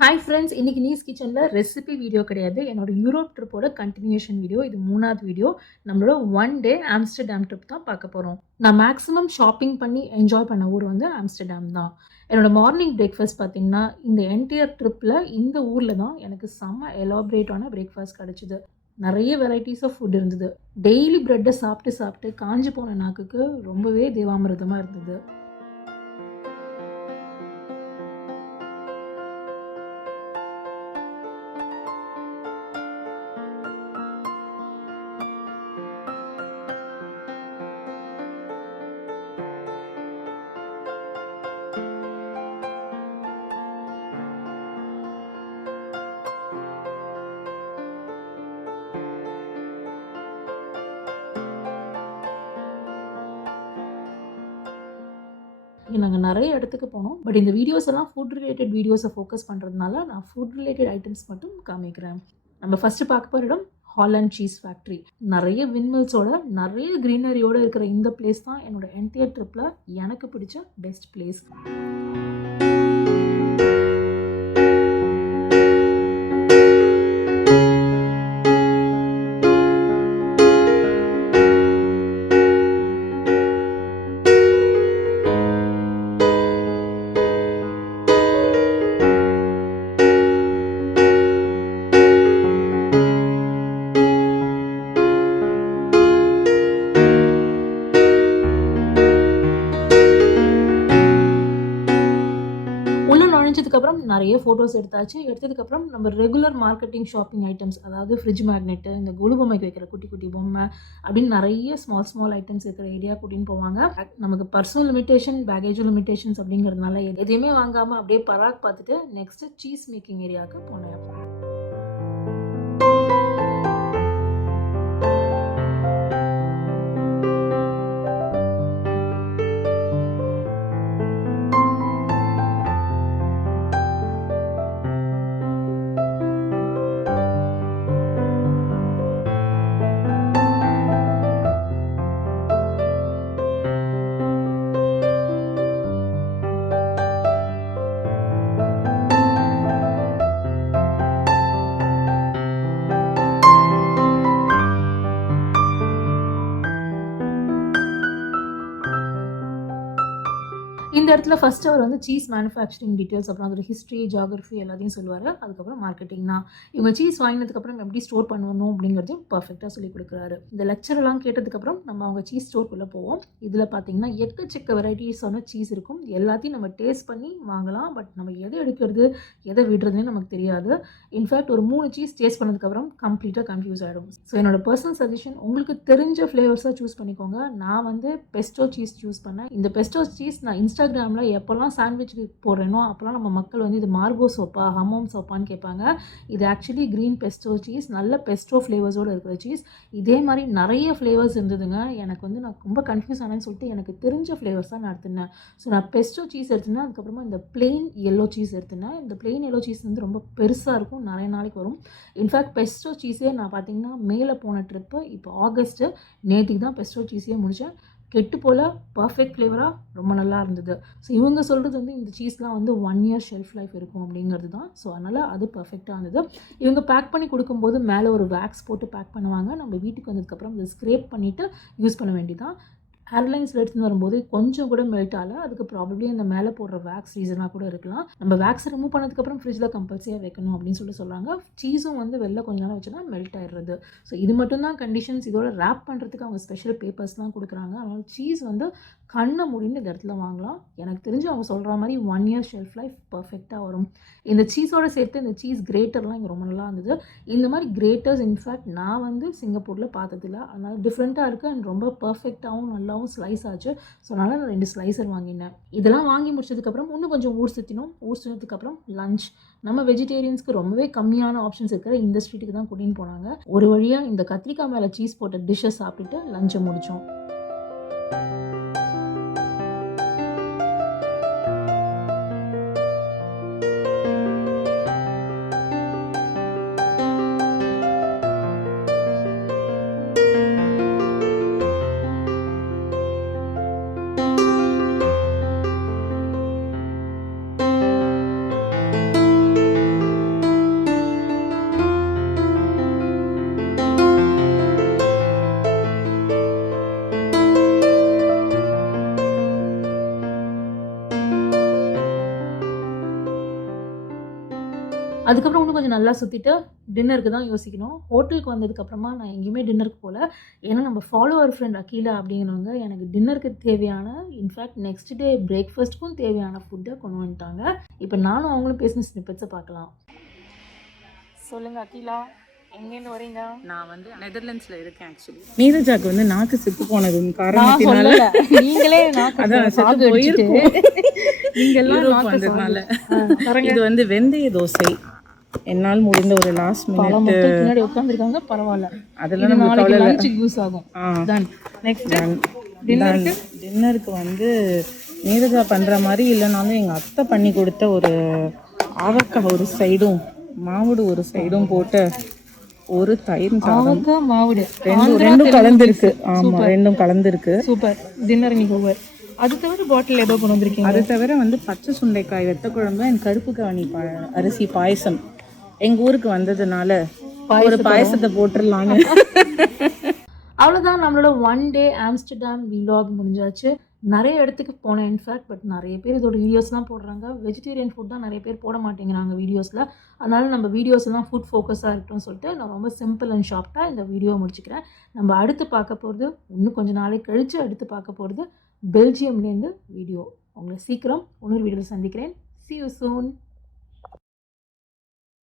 Hi friends, இன்னைக்கு knees கிச்சனில் recipe video கிடையாது. என்னோட யூரோப் ட்ரிப்போட கண்டினியூஷன் வீடியோ. இது 3வது வீடியோ. நம்மளோட 1 டே ஆம்ஸ்டர்டாம் ட்ரிப் தான் பார்க்க போகிறோம். நான் மேக்ஸிமம் ஷாப்பிங் பண்ணி என்ஜாய் பண்ண ஊர் வந்து ஆம்ஸ்டர்டாம் தான். என்னோட மார்னிங் பிரேக்ஃபாஸ்ட் பார்த்தீங்கன்னா, இந்த என்டையர் ட்ரிப்பில் இந்த ஊரில் தான் எனக்கு செம்ம எலாபரேட்டான பிரேக்ஃபாஸ்ட் கிடச்சிது. நிறைய வெரைட்டிஸ் ஆஃப் ஃபுட் இருந்தது. டெய்லி ப்ரெட்டை சாப்பிட்டு சாப்பிட்டு காஞ்சி போன நாக்குக்கு ரொம்பவே தேவாமிர்தமாக இருந்தது. நாங்கள் நிறைய இடத்துக்கு போனோம். பட் இந்த வீடியோஸ் எல்லாம் ஃபுட் ரிலேட்டட் வீடியோஸை ஃபோக்கஸ் பண்ணுறதுனால நான் ஃபுட் ரிலேட்டட் ஐட்டம்ஸ் மட்டும் காமிக்கிறேன். நம்ம ஃபஸ்ட்டு பார்க்க போகிற இடம் ஹாலண்ட் சீஸ் ஃபேக்ட்ரி. நிறைய விண்மில்ஸோட நிறைய க்ரீனரியோடு இருக்கிற இந்த பிளேஸ் தான் என்னோட என்டையர் ட்ரிப்பில் எனக்கு பிடிச்ச பெஸ்ட் பிளேஸ். நுழைஞ்சதுக்கப்புறம் நிறைய ஃபோட்டோஸ் எடுத்தாச்சு. எடுத்ததுக்கப்புறம் நம்ம ரெகுலர் மார்க்கெட்டிங் ஷாப்பிங் ஐட்டம்ஸ், அதாவது ஃப்ரிட்ஜ் மேக்னெட்டு, இந்த கொலு பொம்மைக்கு வைக்கிற குட்டி குட்டி பொம்மை அப்படின்னு நிறைய ஸ்மால் ஐட்டம்ஸ் இருக்கிற ஏரியா கூட்டின்னு போவாங்க. நமக்கு பர்சனல் லிமிட்டேஷன், பேகேஜ் லிமிட்டேஷன்ஸ் அப்படிங்கிறதுனால எதையுமே வாங்காமல் அப்படியே பராக் பார்த்துட்டு நெக்ஸ்ட்டு சீஸ் மேக்கிங் ஏரியாவுக்கு போனேன். இந்த இடத்துல ஃபர்ஸ்ட் அவர் வந்து சீஸ் மேனுஃபேக்சரிங் டீட்டெயில்ஸ், அப்புறம் அதோட ஹிஸ்ட்ரி, ஜியாகிரஃபி எல்லாத்தையும் சொல்லுவார். அதுக்கப்புறம் மார்க்கெட்டிங் தான். இவங்க சீஸ் வாங்கினதுக்கப்புறம் எப்படி ஸ்டோர் பண்ணணும் அப்படிங்கிறதையும் பர்ஃபெக்டாக சொல்லி கொடுக்குறாரு. இந்த லெக்சரெல்லாம் கேட்டதுக்கப்புறம் நம்ம அவங்க சீஸ் ஸ்டோர்க்குள்ளே போவோம். இதில் பார்த்தீங்கன்னா எக்கச்சக்க வெரைட்டிஸான சீஸ் இருக்கும். எல்லாத்தையும் நம்ம டேஸ்ட் பண்ணி வாங்கலாம். பட் நம்ம எதை எடுக்கிறது எதை விடுறதுன்னு நமக்கு தெரியாது. இன்ஃபேக்ட் ஒரு 3 சீஸ் டேஸ்ட் பண்ணதுக்கப்புறம் கம்ப்ளீட்டாக கன்ஃபியூஸ் ஆகிடும். ஸோ என்னோட பர்சனல் சஜஷன், உங்களுக்கு தெரிஞ்ச ஃப்ளேவர்ஸாக சூஸ் பண்ணிக்கோங்க. நான் வந்து பெஸ்டோ சீஸ் சூஸ் பண்ணேன். இந்த பெஸ்டோ சீஸ் நான் இன்ஸ்டாகிராமில் எப்போல்லாம் சாண்ட்விச்சுக்கு போடுறேனோ அப்போல்லாம் நம்ம மக்கள் வந்து இது மார்கோ சோப்பா, ஹமோம் சோப்பான்னு கேட்பாங்க. இது ஆக்சுவலி க்ரீன் பெஸ்டோ சீஸ், நல்ல பெஸ்டோ ஃப்ளேவர்ஸோடு இருக்கிற சீஸ். இதே மாதிரி நிறைய ஃப்ளேவர்ஸ் இருந்ததுங்க. எனக்கு வந்து நான் ரொம்ப கன்ஃபியூஸ் ஆனேன்னு சொல்லிட்டு எனக்கு தெரிஞ்ச ஃப்ளேவர்ஸ் தான் நான் எடுத்துனேன். ஸோ நான் பெஸ்டோ சீஸ் எடுத்துனேன். அதுக்கப்புறமா இந்த பிளெயின் எல்லோ சீஸ் எடுத்துனேன். இந்த பிளெயின் எல்லோ சீஸ் வந்து ரொம்ப பெருசாக இருக்கும், நிறைய நாளைக்கு வரும். இன்ஃபேக்ட் பெஸ்டோ சீஸே நான் பார்த்தீங்கன்னா மேலே போன ட்ரிப்பு இப்போ ஆகஸ்ட்டு, நேற்றுக்கு தான் பெஸ்டோ சீஸே முடித்தேன். கெட்டு போல் பர்ஃபெக்ட் ஃப்ளேவராக ரொம்ப நல்லா இருந்தது. ஸோ இவங்க சொல்கிறது வந்து இந்த சீஸ்லாம் வந்து 1 இயர் ஷெல்ஃப் லைஃப் இருக்கும் அப்படிங்கிறது தான். ஸோ அதனால் அது பர்ஃபெக்டாக இருந்தது. இவங்க பேக் பண்ணி கொடுக்கும்போது மேலே ஒரு வேக்ஸ் போட்டு பேக் பண்ணுவாங்க. நம்ம வீட்டுக்கு வந்ததுக்கப்புறம் இதை ஸ்க்ரேப் பண்ணிவிட்டு யூஸ் பண்ண வேண்டியதான். ஏர்லைன்ஸில் எடுத்துன்னு வரும்போது கொஞ்சம் கூட மெல்ட் ஆகலை. அதுக்கு ப்ராபப்ளி அந்த மேலே போடுற வேக்ஸ் ரீசனாக கூட இருக்கலாம். நம்ம வேக்ஸ் ரிமூவ் பண்ணதுக்கப்புறம் ஃப்ரிட்ஜில் கம்பல்சரியாக வைக்கணும் அப்படின்னு சொல்கிறாங்க. சீஸும் வந்து வெளில கொஞ்ச நேரம் வச்சுன்னா மெல்ட் ஆகிடுறது. ஸோ இது மட்டும்தான் கண்டிஷன்ஸ். இதோட ரேப் பண்ணுறதுக்கு அவங்க ஸ்பெஷல் பேப்பர்ஸ்லாம் கொடுக்குறாங்க. அதனால் சீஸ் வந்து கண்ணை மூடின்னு இந்த இடத்துல வாங்கலாம். எனக்கு தெரிஞ்சு அவங்க சொல்கிற மாதிரி 1 இயர் ஷெல்ஃப் லைஃப் பர்ஃபெக்டாக வரும். இந்த சீஸோடு சேர்த்து இந்த சீஸ் கிரேட்டர்லாம் இங்கே ரொம்ப நல்லா இருந்தது. இந்த மாதிரி கிரேட்டர்ஸ் இன்ஃபேக்ட் நான் வந்து சிங்கப்பூரில் பார்த்ததில்ல. அதனால் டிஃப்ரெண்ட்டாக இருக்குது அண்ட் ரொம்ப பர்ஃபெக்டாகவும் நல்லாவும் ஸ்லைஸ் ஆச்சு. ஸோ அதனால் நான் 2 ஸ்லைசர் வாங்கினேன். இதெல்லாம் வாங்கி முடிச்சதுக்கப்புறம் இன்னும் கொஞ்சம் ஊர் சுற்றினோம். ஊர் சுற்றினதுக்கப்புறம் லஞ்ச். நம்ம வெஜிடேரியன்ஸ்க்கு ரொம்பவே கம்மியான ஆப்ஷன்ஸ் இருக்கிற இந்த ஸ்ட்ரீட்டுக்கு தான் கூட்டின்னு போனாங்க. ஒரு வழியாக இந்த கத்திரிக்காய் மேலே சீஸ் போட்ட டிஷ்ஷை சாப்பிட்டுட்டு லஞ்சை முடித்தோம். அதுக்கப்புறம் இன்னும் கொஞ்சம் நல்லா சுற்றிட்டு டின்னருக்கு தான் யோசிக்கணும். ஹோட்டலுக்கு வந்ததுக்கப்புறமா நான் எங்கேயுமே டின்னருக்கு போகல. ஏன்னா நம்ம ஃபாலோவர் ஃப்ரெண்ட் அகிலா அப்படிங்கிறவங்க எனக்கு டின்னருக்கு தேவையான இன்ஃபேக்ட் நெக்ஸ்ட் டே பிரேக்ஃபாஸ்ட்டுக்கும் தேவையான ஃபுட்டை கொண்டு வந்துட்டாங்க. இப்போ நானும் அவங்களும் பேசின ஸ்னிப்பெட்ஸை பார்க்கலாம். சொல்லுங்கள் அகிலா, எங்கேருந்து வரீங்க? நான் வந்து நெதர்லாண்ட்ஸ்ல இருக்கேன் ஆக்சுவலி. நீரஜாக்கு வந்து நாக்கு செத்து போனதும் காரணத்தினால நீங்களே அதான் செத்து போயிருக்கும். நீங்கெல்லாம் நாக்கு வந்ததுனால இது வந்து வெந்தய தோசை. என்னால் முடிந்த ஒரு லாஸ்ட் மினிட் பின்னாடி உட்காந்துருக்காங்க. பரவாயில்ல, அதெல்லாம் நம்ம நாளைக்கு லஞ்ச் யூஸ் ஆகும். நெக்ஸ்ட் டின்னருக்கு வந்து நீரஜா பண்ற மாதிரி இல்லைனாலும் எங்க அத்தை பண்ணி கொடுத்த ஒரு ஆவக்காய் ஒரு சைடும் மாவுடு ஒரு சைடும் போட்டு ஒரு தயிர் சாதம் மாவுடு ரெண்டும் கலந்துருக்கு. ஆமா, ரெண்டும் கலந்துருக்கு. சூப்பர். டின்னர் இன்னைக்கு ஓவர். அது தவிர பாட்டில் ஏதோ கொண்டு வந்திருக்கீங்க? அது தவிர வந்து பச்சை சுண்டைக்காய் வெத்த குழம்பு அண்ட் கருப்பு கவனி அரிசி பாயசம். எங்க ஊருக்கு வந்ததுனால ஒரு பாயசத்தை போட்டுடலான்னு. அவ்வளோதான், நம்மளோட ஒன் டே ஆம்ஸ்டர்டாம் விலாக் முடிஞ்சாச்சு. நிறைய இடத்துக்கு போனேன் இன்ஃபேக்ட். பட் நிறைய பேர் இதோட வீடியோஸ்லாம் போடுறாங்க. வெஜிடேரியன் ஃபுட் தான் நிறைய பேர் போட மாட்டேங்கிறாங்க வீடியோஸில். அதனால் நம்ம வீடியோஸ் எல்லாம் ஃபுட் ஃபோக்கஸாக இருக்கட்டும்னு சொல்லிட்டு நான் ரொம்ப சிம்பிள் அண்ட் ஷார்ட்டாக இந்த வீடியோ முடிச்சுக்கிறேன். நம்ம அடுத்து பார்க்க போகிறது, இன்னும் கொஞ்சம் நாளைக்கு கழித்து அடுத்து பார்க்க போகிறது பெல்ஜியம்லேருந்து வீடியோ. உங்களை சீக்கிரம் இன்னொரு வீடியோவில் சந்திக்கிறேன். See you soon.